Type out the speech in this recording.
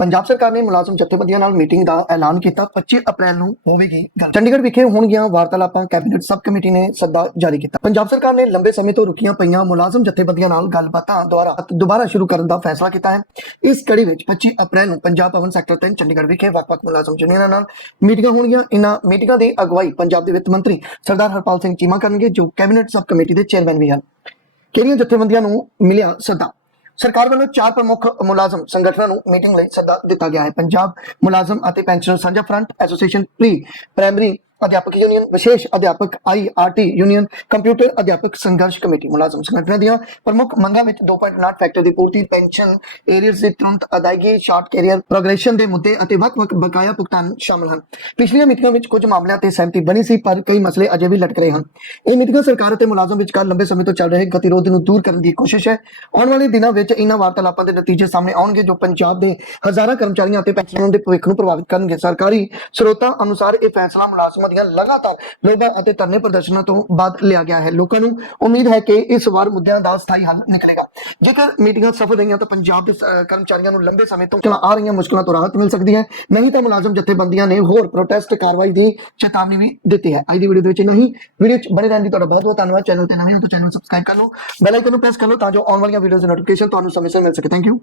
ਪੰਜਾਬ ਸਰਕਾਰ ਨੇ ਮੁਲਾਜ਼ਮ ਜਥੇਬੰਦੀਆਂ ਨਾਲ ਮੀਟਿੰਗ ਦਾ ਐਲਾਨ ਕੀਤਾ। 25 ਅਪ੍ਰੈਲ ਨੂੰ ਹੋਵੇਗੀ ਗੱਲ। ਚੰਡੀਗੜ੍ਹ ਵਿਖੇ ਹੋਣਗੀਆਂ ਵਾਰਤਾਲਾਪਾਂ। ਕੈਬਨਿਟ ਸਬ ਕਮੇਟੀ ਨੇ ਸੱਦਾ ਜਾਰੀ ਕੀਤਾ। ਪੰਜਾਬ ਸਰਕਾਰ ਨੇ ਲੰਬੇ ਸਮੇਂ ਤੋਂ ਰੁਕੀਆਂ ਪਈਆਂ ਮੁਲਾਜ਼ਮ ਜਥੇਬੰਦੀਆਂ ਨਾਲ ਗੱਲਬਾਤਾਂ ਦੁਆਰਾ ਦੁਬਾਰਾ ਸ਼ੁਰੂ ਕਰਨ ਦਾ ਫੈਸਲਾ ਕੀਤਾ ਹੈ। ਇਸ ਕੜੀ ਵਿੱਚ 25 ਅਪ੍ਰੈਲ ਨੂੰ ਪੰਜਾਬ ਭਵਨ ਸੈਕਟਰ 3 ਚੰਡੀਗੜ੍ਹ ਵਿਖੇ ਵੱਖ-ਵੱਖ ਮੁਲਾਜ਼ਮ ਯੂਨੀਅਨਾਂ ਨਾਲ ਮੀਟਿੰਗਾਂ ਹੋਣਗੀਆਂ। ਇਨ੍ਹਾਂ ਮੀਟਿੰਗਾਂ ਦੀ ਅਗਵਾਈ ਪੰਜਾਬ ਦੇ ਵਿੱਤ ਮੰਤਰੀ ਸਰਦਾਰ ਹਰਪਾਲ ਸਿੰਘ ਚੀਮਾ ਕਰਨਗੇ, ਜੋ ਕੈਬਨਿਟ ਸਬ ਕਮੇਟੀ ਦੇ ਚੇਅਰਮੈਨ ਵੀ ਹਨ। ਕਿਹੜੀਆਂ ਜਥੇਬੰਦੀਆਂ ਨੂੰ ਮਿਲਿਆ ਸੱਦਾ? ਸਰਕਾਰ ਵੱਲੋਂ ਚਾਰ ਪ੍ਰਮੁੱਖ ਮੁਲਾਜ਼ਮ ਸੰਗਠਨਾਂ ਨੂੰ ਮੀਟਿੰਗ ਲਈ ਸੱਦਾ ਦਿੱਤਾ ਗਿਆ ਹੈ। ਪੰਜਾਬ ਮੁਲਾਜ਼ਮ ਅਤੇ ਪੈਨਸ਼ਨਰ ਸਾਂਝਾ ਫਰੰਟ ਐਸੋਸੀਏਸ਼ਨ ਪ੍ਰੀ ਪ੍ਰਾਇਮਰੀ ਅਧਿਆਪਕ ਯੂਨੀਅਨ ਵਿਸ਼ੇਸ਼ ਅਧਿਆਪਕ ਆਈਆਰਟੀ ਯੂਨੀਅਨ ਕੰਪਿਊਟਰ ਅਧਿਆਪਕ ਸੰਘਰਸ਼ ਕਮੇਟੀ, ਮੁਲਾਜ਼ਮ ਸੰਗਠਨਾਂ ਦੀਆਂ ਪ੍ਰਮੁੱਖ ਮੰਗਾਂ ਵਿੱਚ 2.9 ਫੈਕਟਰ ਦੀ ਪੂਰਤੀ ਪੈਨਸ਼ਨ ਏਰੀਅਰਸ ਦੀ ਤੁਰੰਤ ਅਦਾਇਗੀ ਸ਼ਾਰਟ ਕੈਰੀਅਰ ਪ੍ਰੋਗਰੈਸ਼ਨ ਦੇ ਮੁੱਦੇ ਅਤੇ ਵੱਖ-ਵੱਖ ਬਕਾਇਆ ਭੁਗਤਾਨ ਸ਼ਾਮਲ ਹਨ। ਪਿਛਲੀਆਂ ਮੀਟਿੰਗਾਂ ਵਿੱਚ ਕੁਝ ਮਾਮਲਿਆਂ ਤੇ ਸਹਿਮਤੀ ਬਣੀ ਸੀ, ਪਰ ਕਈ ਮਸਲੇ ਅਜੇ ਵੀ ਲਟਕ ਰਹੇ ਹਨ। ਇਹ ਮੀਟਿੰਗਾਂ ਸਰਕਾਰ ਅਤੇ ਮੁਲਾਜ਼ਮ ਵਿਚਕਾਰ ਲੰਬੇ ਸਮੇਂ ਤੋਂ ਚੱਲ ਰਹੇ ਗਤੀਰੋਧ ਨੂੰ ਦੂਰ ਕਰਨ ਦੀ ਕੋਸ਼ਿਸ਼ ਹੈ। ਆਉਣ ਵਾਲੇ ਦਿਨਾਂ ਵਿੱਚ ਇਹਨਾਂ ਵਾਰਤਾਲਾਪਾਂ ਦੇ ਨਤੀਜੇ ਸਾਹਮਣੇ ਆਉਣਗੇ, ਜੋ ਪੰਜਾਬ ਦੇ ਹਜ਼ਾਰਾਂ ਕਰਮਚਾਰੀਆਂ ਅਤੇ ਪੈਨਸ਼ਨਰਾਂ ਦੇ ਭਵਿੱਖ ਨੂੰ ਪ੍ਰਭਾਵਿਤ ਕਰਨਗੇ। ਸਰਕਾਰੀ ਸਰੋਤਾਂ ਅਨੁਸਾਰ ਇਹ ਫੈਸਲਾ ਮੁਲਾਜ਼ਮਾਂ ਦੀਆਂ ਲਗਾਤਾਰ ਲੋਕਾਂ ਅਤੇ ਧਰਨੇ ਪ੍ਰਦਰਸ਼ਨਾਂ ਤੋਂ ਬਾਅਦ ਲਿਆ ਗਿਆ ਹੈ। ਲੋਕਾਂ ਨੂੰ ਉਮੀਦ ਹੈ ਕਿ ਇਸ ਵਾਰ ਮੁੱਦਿਆਂ ਦਾ ਸਥਾਈ ਹੱਲ ਨਿਕਲੇਗਾ। ਜੇਕਰ ਮੀਟਿੰਗਾਂ ਸਫਲ ਰਹੀਆਂ ਤਾਂ ਪੰਜਾਬ ਦੇ ਕਰਮਚਾਰੀਆਂ ਨੂੰ ਲੰਬੇ ਸਮੇਂ ਤੋਂ ਚਲਾ ਆ ਰਹੀਆਂ ਮੁਸ਼ਕਲਾਂ ਤੋਂ ਰਾਹਤ ਮਿਲ ਸਕਦੀ ਹੈ। ਨਹੀਂ ਤਾਂ ਮੁਲਾਜ਼ਮ ਜਥੇਬੰਦੀਆਂ ਨੇ ਹੋਰ ਪ੍ਰੋਟੈਸਟ ਕਾਰਵਾਈ ਦੀ ਚੇਤਾਵਨੀ ਵੀ ਦਿੱਤੀ ਹੈ। ਅੱਜ ਦੀ ਵੀਡੀਓ ਦੇ ਵਿੱਚ ਨਹੀਂ ਵੀਡੀਓ ਚ ਬਣੇ ਰਹਿਣ ਦੀ ਤੁਹਾਡਾ ਬਹੁਤ ਬਹੁਤ ਧੰਨਵਾਦ। ਚੈਨਲ ਤੇ ਨਵੇਂ ਹੋ ਤਾਂ ਚੈਨਲ ਸਬਸਕ੍ਰਾਈਬ ਕਰ ਲਓ। ਬੈਲ ਆਈਕਨ ਨੂੰ ਪ੍ਰੈਸ ਕਰ ਲਓ ਤਾਂ ਜੋ ਆਉਣ ਵਾਲੀਆਂ ਵੀਡੀਓਜ਼ ਦੀ ਨੋਟੀਫਿਕੇਸ਼ਨ ਤੁਹਾਨੂੰ ਸਮੇਂ ਸਿਰ ਮਿਲ ਸਕੇ। Thank you